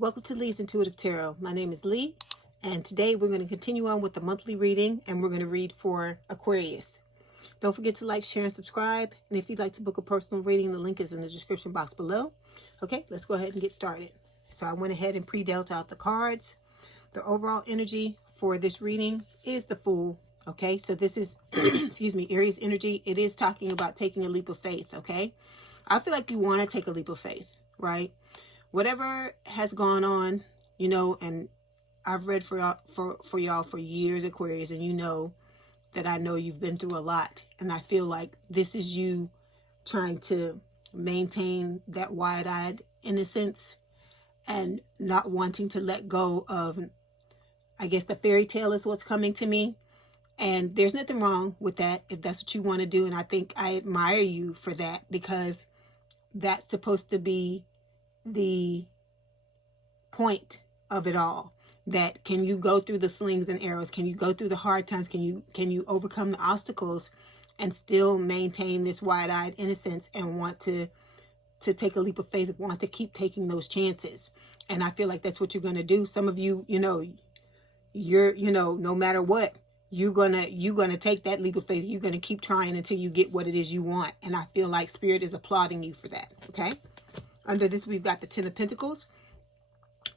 Welcome to Leigh's Intuitive Tarot. My name is Leigh, and today we're going to continue on with the monthly reading, and we're going to read for Aquarius. Don't forget to like, share, and subscribe. And if you'd like to book a personal reading, the link is in the description box below. Okay, let's go ahead and get started. So I went ahead and pre-dealt out the cards. The overall energy for this reading is the Fool. Okay, so this is, excuse me, Aries energy. It is talking about taking a leap of faith, okay? I feel like you want to take a leap of faith, right? Whatever has gone on, you know, and I've read for y'all for years, Aquarius, and you know that I know you've been through a lot. And I feel like this is you trying to maintain that wide-eyed innocence and not wanting to let go of, I guess, the fairy tale is what's coming to me. And there's nothing wrong with that if that's what you want to do. And I think I admire you for that, because that's supposed to be the point of it all. That can you go through the slings and arrows? Can you go through the hard times? Can you overcome the obstacles and still maintain this wide-eyed innocence and want to take a leap of faith, want to keep taking those chances? And I feel like that's what you're going to do. Some of you, no matter what, you're gonna take that leap of faith. You're gonna keep trying until you get what it is you want. And I feel like Spirit is applauding you for that. Okay. Under this, we've got the Ten of Pentacles.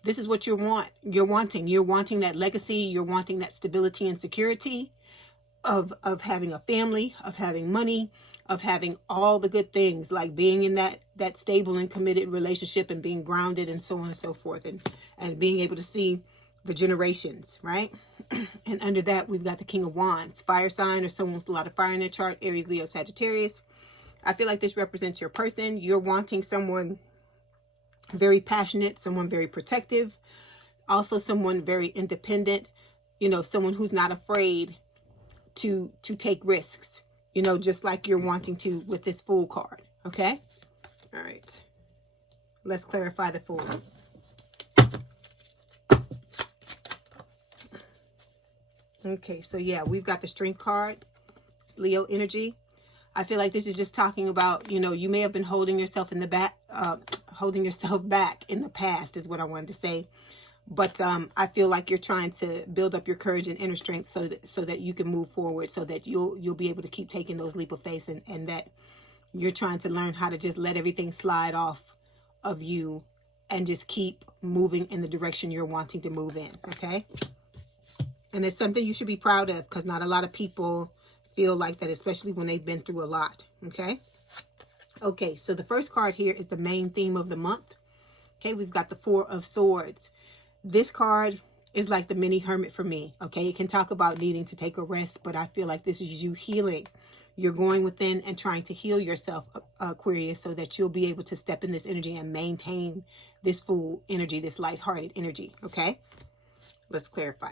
This is what you're wanting. You're wanting that legacy. You're wanting that stability and security of having a family, of having money, of having all the good things, like being in that stable and committed relationship and being grounded and so on and so forth, and being able to see the generations, right? And under that, we've got the King of Wands, fire sign, or someone with a lot of fire in their chart, Aries, Leo, Sagittarius. I feel like this represents your person. You're wanting someone very passionate, someone very protective, also someone very independent, someone who's not afraid to take risks, just like you're wanting to with this Fool card. Okay. All right. Let's clarify the Fool. Okay, so yeah, we've got the Strength card. It's Leo energy. I feel like this is just talking about, you may have been holding yourself back in the past is what I wanted to say. But I feel like you're trying to build up your courage and inner strength so that you can move forward, so that you'll be able to keep taking those leap of faith, and that you're trying to learn how to just let everything slide off of you and just keep moving in the direction you're wanting to move in. Okay. And it's something you should be proud of, because not a lot of people feel like that, especially when they've been through a lot. Okay. Okay. So the first card here is the main theme of the month. Okay. We've got the Four of Swords. This card is like the mini hermit for me. Okay. It can talk about needing to take a rest, but I feel like this is you healing. You're going within and trying to heal yourself, Aquarius, so that you'll be able to step in this energy and maintain this Fool energy, this lighthearted energy. Okay. Let's clarify.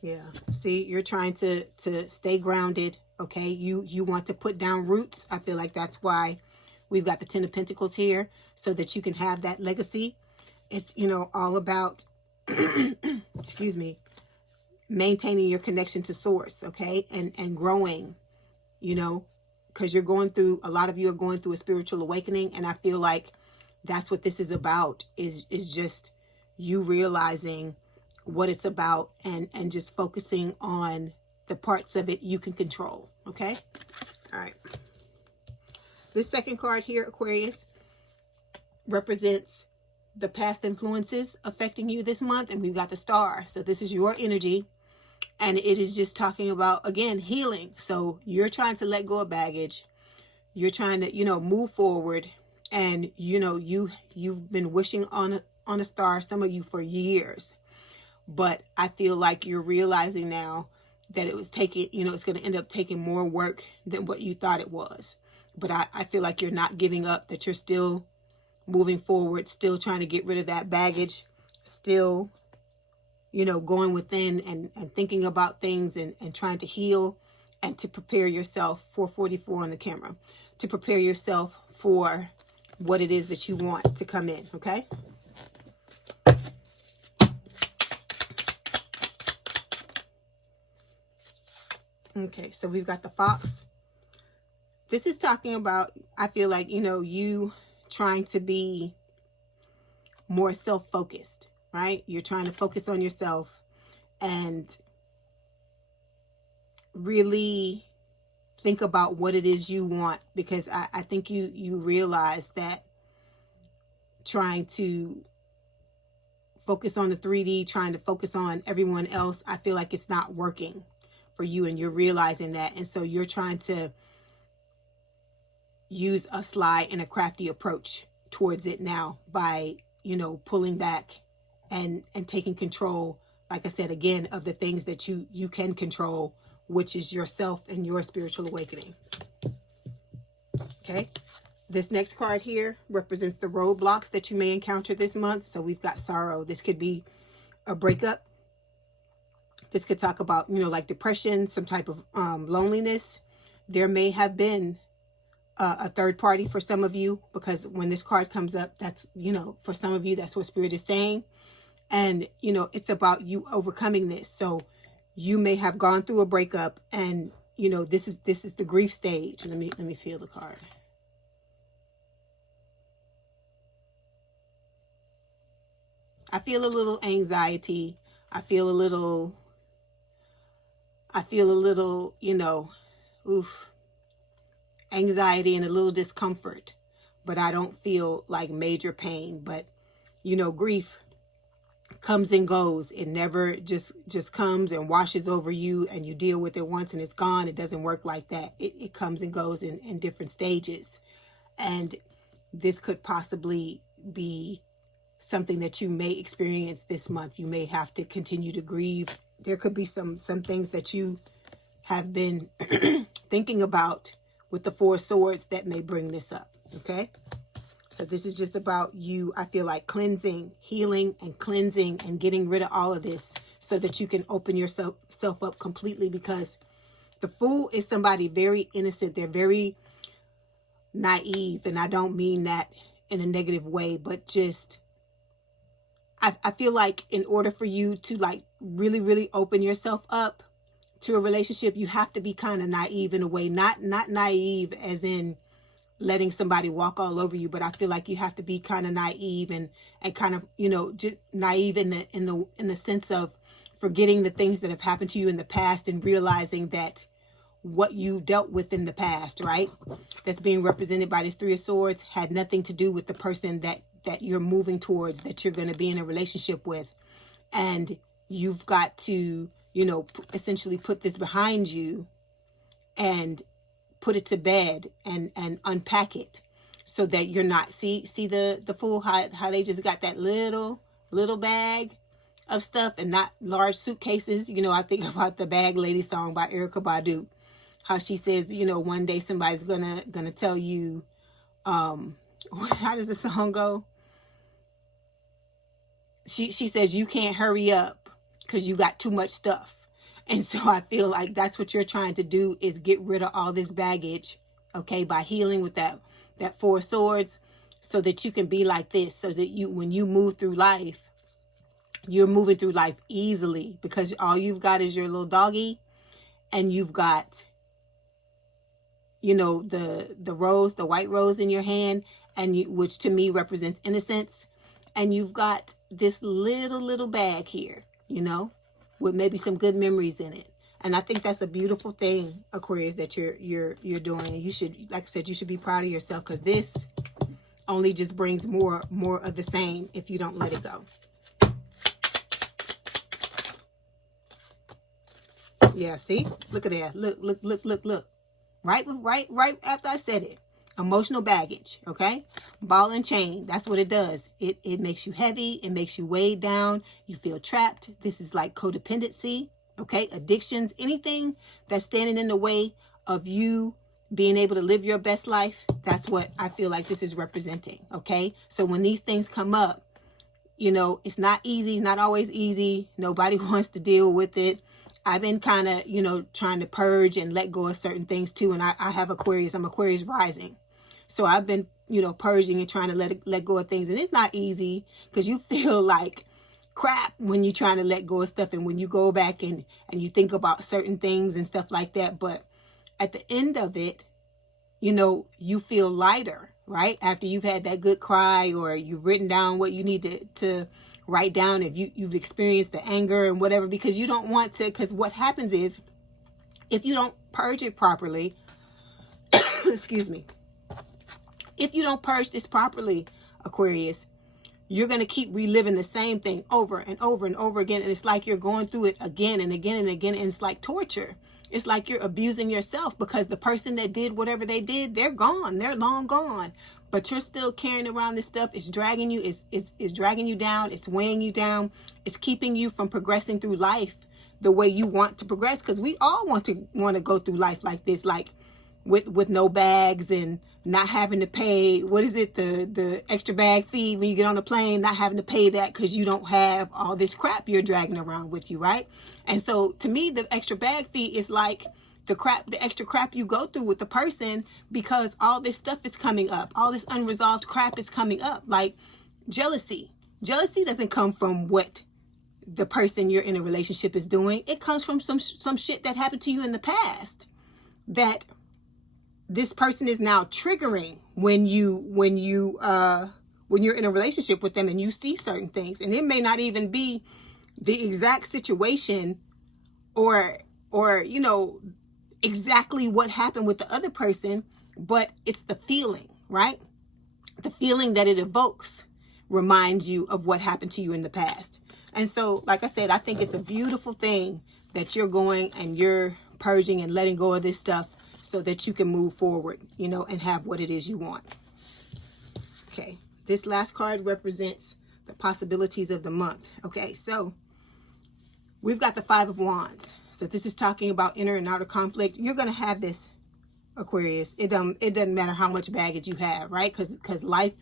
Yeah, see, you're trying to stay grounded. Okay, you want to put down roots. I feel like that's why we've got the Ten of Pentacles here, so that you can have that legacy. It's all about excuse me, maintaining your connection to source. Okay, and growing, because you're going through, a lot of you are going through a spiritual awakening, and I feel like that's what this is about, is just you realizing what it's about and just focusing on the parts of it you can control. Okay. All right. This second card here, Aquarius, represents the past influences affecting you this month. And we've got the Star. So this is your energy. And it is just talking about, again, healing. So you're trying to let go of baggage. You're trying to, move forward. And, you've been wishing on a star, some of you, for years. But I feel like you're realizing now that it was taking, it's going to end up taking more work than what you thought it was. But I feel like you're not giving up, that you're still moving forward, still trying to get rid of that baggage, still, going within and thinking about things and trying to heal and to prepare yourself for 44 on the camera, to prepare yourself for what it is that you want to come in. Okay. Okay, so we've got the Fox, This is talking about, I feel like, you know, you trying to be more self-focused, right? You're trying to focus on yourself and really think about what it is you want, because I think you realize that trying to focus on the 3D, trying to focus on everyone else, I feel like it's not working for you, and you're realizing that. And so you're trying to use a sly and a crafty approach towards it now by, you know, pulling back and taking control, like I said, again, of the things that you can control, which is yourself and your spiritual awakening. Okay. This next card here represents the roadblocks that you may encounter this month. So we've got sorrow. This could be a breakup. This could talk about, you know, like depression, some type of loneliness. There may have been a third party for some of you, because when this card comes up, that's, you know, for some of you, that's what Spirit is saying. And, you know, it's about you overcoming this. So you may have gone through a breakup, and, you know, this is the grief stage. Let me feel the card. I feel a little anxiety. I feel a little, you know, anxiety and a little discomfort, but I don't feel like major pain. But, you know, grief comes and goes. It never just comes and washes over you and you deal with it once and it's gone. It doesn't work like that. It comes and goes in different stages. And this could possibly be something that you may experience this month. You may have to continue to grieve. There could be some things that you have been thinking about with the Four of Swords that may bring this up. Okay. So this is just about you, I feel like, cleansing, healing and cleansing and getting rid of all of this so that you can open yourself up completely, because the Fool is somebody very innocent. They're very naive. And I don't mean that in a negative way, but just, I feel like in order for you to like really, really open yourself up to a relationship, you have to be kind of naive in a way, not naive as in letting somebody walk all over you, but I feel like you have to be kind of naive and kind of, you know, just naive in the sense of forgetting the things that have happened to you in the past and realizing that what you dealt with in the past, right, that's being represented by this Three of Swords, had nothing to do with the person that you're moving towards, that you're going to be in a relationship with. And you've got to, you know, essentially put this behind you and put it to bed and unpack it so that you're not, see the Fool, how they just got that little bag of stuff and not large suitcases. You know, I think about the Bag Lady song by Erykah Badu, how she says, you know, one day somebody's gonna tell you, how does the song go? She says, you can't hurry up because you got too much stuff. And so I feel like that's what you're trying to do, is get rid of all this baggage, okay, by healing with that Four of Swords, so that you can be like this, so that you, when you move through life, you're moving through life easily, because all you've got is your little doggy, and you've got, you know, the rose, the white rose in your hand, and which to me represents innocence. And you've got this little bag here, you know, with maybe some good memories in it. And I think that's a beautiful thing, Aquarius, that you're doing. And you should, like I said, you should be proud of yourself, because this only just brings more of the same if you don't let it go. Yeah, see? Look at that. Look. Right after I said it. Emotional baggage, okay? Ball and chain, that's what it does. It makes you heavy. It makes you weighed down. You feel trapped. This is like codependency, okay? Addictions, anything that's standing in the way of you being able to live your best life. That's what I feel like this is representing, okay? So when these things come up, you know, it's not easy, not always easy. Nobody wants to deal with it. I've been kind of, you know, trying to purge and let go of certain things too. And I have Aquarius. I'm Aquarius rising. So I've been, you know, purging and trying to let go of things. And it's not easy, because you feel like crap when you're trying to let go of stuff. And when you go back and you think about certain things and stuff like that. But at the end of it, you know, you feel lighter, right? After you've had that good cry, or you've written down what you need to write down, if you've experienced the anger and whatever, because you don't want to, because what happens is, if you don't purge it properly, excuse me, if you don't purge this properly, Aquarius, you're going to keep reliving the same thing over and over and over again. And it's like you're going through it again and again and again. And it's like torture. It's like you're abusing yourself, because the person that did whatever they did, they're gone. They're long gone. But you're still carrying around this stuff. It's dragging you. It's dragging you down. It's weighing you down. It's keeping you from progressing through life the way you want to progress. Because we all want to go through life like this, like with no bags and not having to pay, what is it, the extra bag fee when you get on a plane, not having to pay that because you don't have all this crap you're dragging around with you, right? And so to me, the extra bag fee is like the extra crap you go through with the person, because all this stuff is coming up. All this unresolved crap is coming up, like jealousy. Jealousy doesn't come from what the person you're in a relationship is doing. It comes from some shit that happened to you in the past that this person is now triggering when you're in a relationship with them, and you see certain things, and it may not even be the exact situation or you know, exactly what happened with the other person, but it's the feeling, right? The feeling that it evokes reminds you of what happened to you in the past. And so, like I said, I think it's a beautiful thing that you're going and you're purging and letting go of this stuff, so that you can move forward, you know, and have what it is you want. Okay, this last card represents the possibilities of the month. Okay, so we've got the Five of Wands. So this is talking about inner and outer conflict. You're going to have this, Aquarius. It doesn't matter how much baggage you have, right? Because life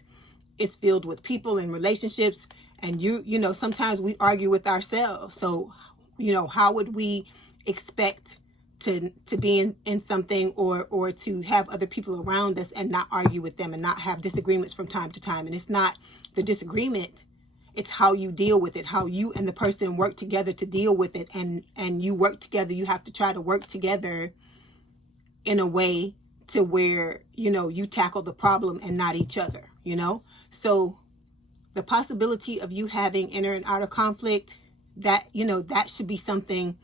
is filled with people and relationships, and you know, sometimes we argue with ourselves. So, you know, how would we expect to be in something, or to have other people around us and not argue with them and not have disagreements from time to time? And it's not the disagreement, it's how you deal with it, how you and the person work together to deal with it. And you work together, you have to try to work together in a way to where, you know, you tackle the problem and not each other, you know? So the possibility of you having inner and outer conflict, that, you know, that should be something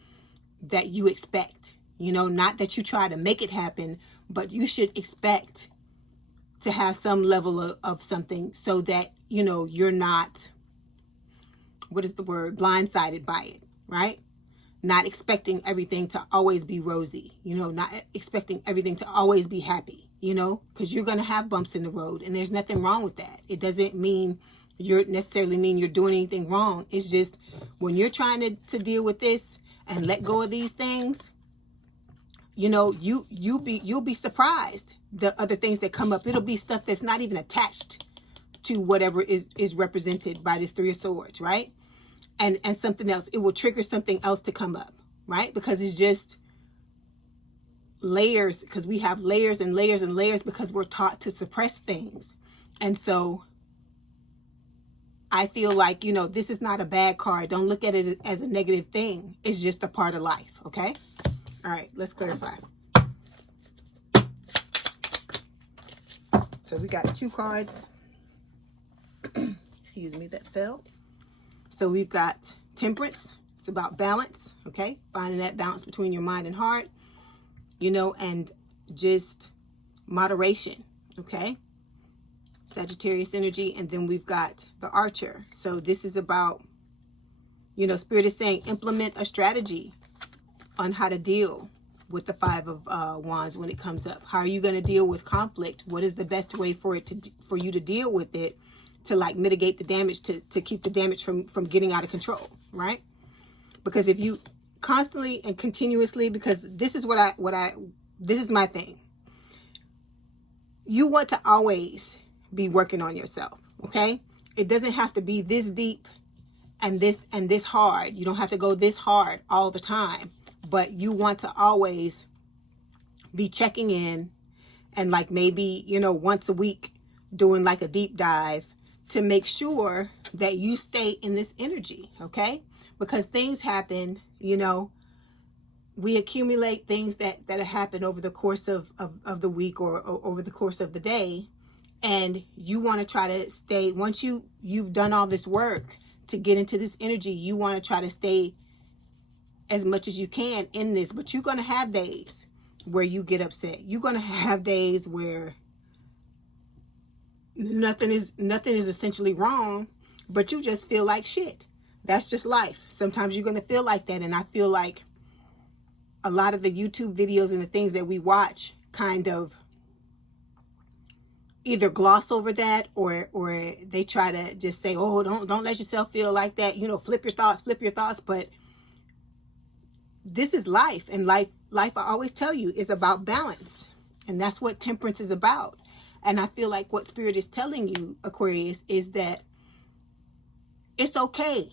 that you expect. You know, not that you try to make it happen, but you should expect to have some level of something, so that, you know, you're not, what is the word, blindsided by it, right? Not expecting everything to always be rosy, you know, not expecting everything to always be happy, you know, because you're going to have bumps in the road, and there's nothing wrong with that. It doesn't mean you're doing anything wrong. It's just when you're trying to deal with this and let go of these things, you know, you'll be surprised the other things that come up. It'll be stuff that's not even attached to whatever is represented by this Three of Swords, right? And something else. It will trigger something else to come up, right? Because it's just layers, because we have layers and layers and layers, because we're taught to suppress things. And so I feel like, you know, this is not a bad card. Don't look at it as a negative thing. It's just a part of life, okay? All right, let's clarify. So we got two cards, excuse me, that fell. So we've got Temperance. It's about balance, okay? Finding that balance between your mind and heart, you know, and just moderation, okay? Sagittarius energy. And then we've got the Archer. So this is about, you know, Spirit is saying implement a strategy on how to deal with the Five of Wands when it comes up. How are you going to deal with conflict? What is the best way for you to deal with it, to like mitigate the damage, to keep the damage from getting out of control, right? Because if you constantly and continuously, because this is this is my thing. You want to always be working on yourself, okay? It doesn't have to be this deep and this hard. You don't have to go this hard all the time. But you want to always be checking in, and like maybe, you know, once a week doing like a deep dive to make sure that you stay in this energy, okay? Because things happen, you know, we accumulate things that happen over the course of the week or over the course of the day. And you want to try to stay, once you've done all this work to get into this energy, you want to try to stay as much as you can in this. But you're going to have days where you get upset. You're going to have days where nothing is essentially wrong, but you just feel like shit. That's just life. Sometimes you're going to feel like that. And I feel like a lot of the YouTube videos and the things that we watch kind of either gloss over that, or they try to just say, oh, don't let yourself feel like that. You know, flip your thoughts. But this is life, and life, I always tell you, is about balance. And that's what temperance is about. And I feel like what Spirit is telling you, Aquarius, is that it's okay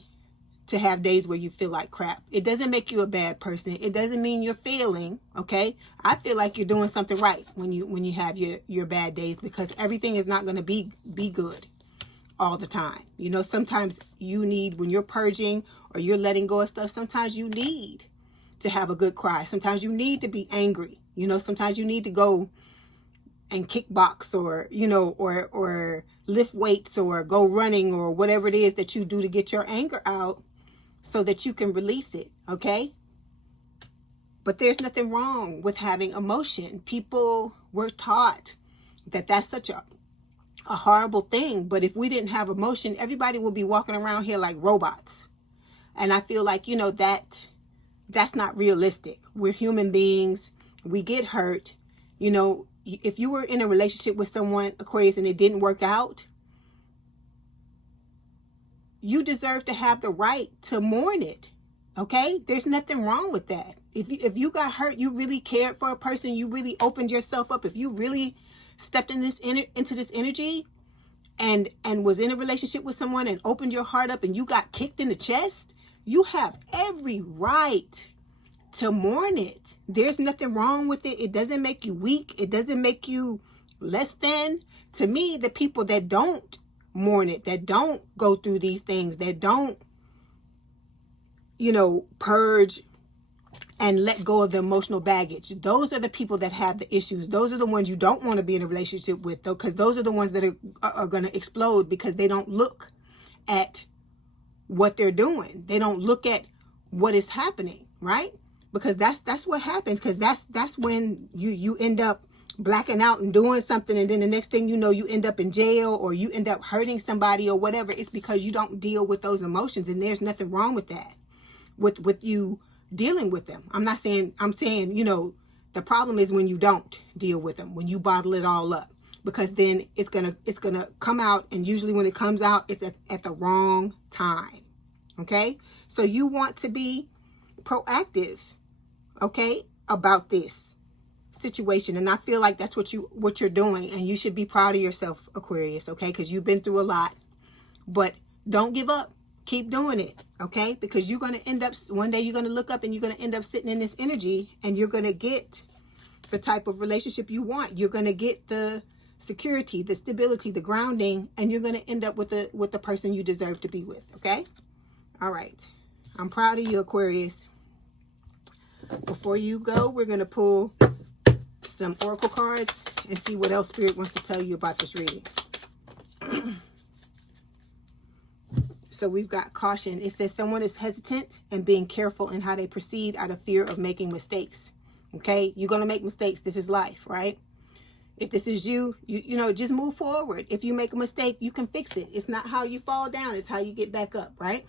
to have days where you feel like crap. It doesn't make you a bad person. It doesn't mean you're failing, okay? I feel like you're doing something right when you have your bad days, because everything is not going to be good all the time. You know, sometimes you need, when you're purging or you're letting go of stuff, sometimes you need to have a good cry. Sometimes you need to be angry. You know, sometimes you need to go and kickbox, or, you know, or lift weights, or go running, or whatever it is that you do to get your anger out so that you can release it, okay? But there's nothing wrong with having emotion. People were taught that that's such a horrible thing. But if we didn't have emotion, everybody would be walking around here like robots. And I feel like, you know, that's not realistic. We're human beings. We get hurt. You know, if you were in a relationship with someone, Aquarius, and it didn't work out, you deserve to have the right to mourn it. Okay? There's nothing wrong with that. If you got hurt, you really cared for a person, you really opened yourself up, if you really stepped in into this energy and was in a relationship with someone and opened your heart up and you got kicked in the chest, you have every right to mourn it. There's nothing wrong with it. It doesn't make you weak. It doesn't make you less than. To me, the people that don't mourn it, that don't go through these things, that don't, you know, purge and let go of the emotional baggage, those are the people that have the issues. Those are the ones you don't want to be in a relationship with, though, because those are the ones that are going to explode, because they don't look at what they're doing. They don't look at what is happening, right? Because that's what happens, because that's when you end up blacking out and doing something, and then the next thing you know, you end up in jail, or you end up hurting somebody or whatever. It's because you don't deal with those emotions, and there's nothing wrong with that, with you dealing with them. I'm saying, you know, the problem is when you don't deal with them, when you bottle it all up, because then it's gonna come out, and usually when it comes out, it's at the wrong time. Okay, so you want to be proactive, okay, about this situation. And I feel like that's what you're doing, and you should be proud of yourself, Aquarius, okay? Because you've been through a lot. But don't give up. Keep doing it, okay? Because you're going to end up, one day you're going to look up and you're going to end up sitting in this energy, and you're going to get the type of relationship you want. You're going to get the security, the stability, the grounding, and you're going to end up with the person you deserve to be with, okay? All right. I'm proud of you, Aquarius. Before you go, we're going to pull some oracle cards and see what else Spirit wants to tell you about this reading. So we've got caution. It says someone is hesitant and being careful in how they proceed out of fear of making mistakes. Okay, you're going to make mistakes. This is life, right? If this is you know, just move forward. If you make a mistake, you can fix it. It's not how you fall down, it's how you get back up, right?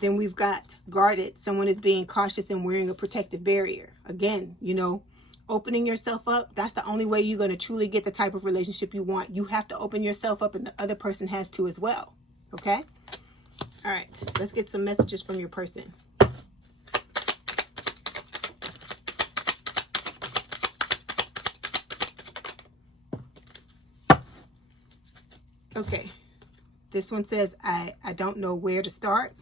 Then we've got guarded. Someone is being cautious and wearing a protective barrier. Again, you know, opening yourself up, that's the only way you're going to truly get the type of relationship you want. You have to open yourself up, and the other person has to as well. Okay? All right. Let's get some messages from your person. Okay. This one says, I don't know where to start.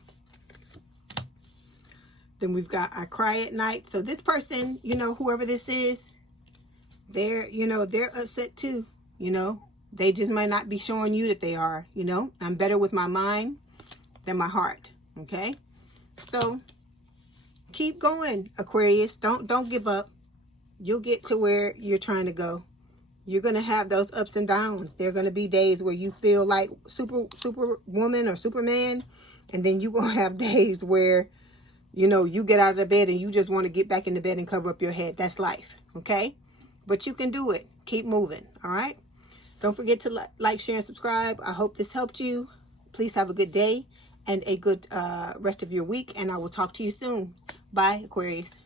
Then we've got I cry at night. So this person, you know, whoever this is, they're upset too, you know. They just might not be showing you that they are, you know. I'm better with my mind than my heart, okay? So Keep going, Aquarius. Don't give up. You'll get to where you're trying to go. You're going to have those ups and downs. There are going to be days where you feel like superwoman or Superman. And then you're going to have days where, you know, you get out of the bed and you just want to get back in the bed and cover up your head. That's life. Okay? But you can do it. Keep moving. All right? Don't forget to like, share, and subscribe. I hope this helped you. Please have a good day and a good rest of your week. And I will talk to you soon. Bye, Aquarius.